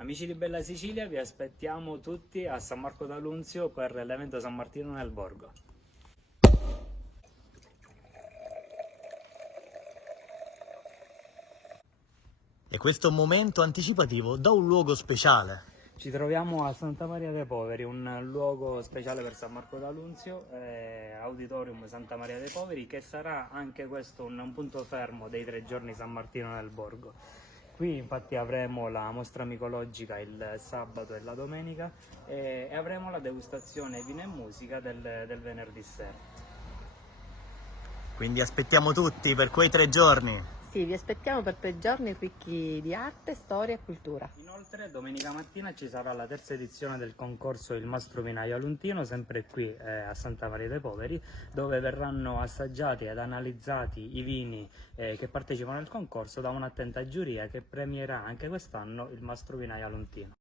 Amici di Bella Sicilia, vi aspettiamo tutti a San Marco d'Alunzio per l'evento San Martino nel Borgo. E questo momento anticipativo da un luogo speciale. Ci troviamo a Santa Maria dei Poveri, un luogo speciale per San Marco d'Alunzio, Auditorium Santa Maria dei Poveri, che sarà anche questo un punto fermo dei 3 giorni San Martino nel Borgo. Qui infatti avremo la mostra micologica il sabato e la domenica e avremo la degustazione vino e musica del venerdì sera. Quindi aspettiamo tutti per quei 3 giorni. Sì, vi aspettiamo per 3 giorni ricchi di arte, storia e cultura. Inoltre domenica mattina ci sarà la terza edizione del concorso Il Mastro Vinaio Aluntino, sempre qui a Santa Maria dei Poveri, dove verranno assaggiati ed analizzati i vini che partecipano al concorso da un'attenta giuria che premierà anche quest'anno il Mastro Vinaio Aluntino.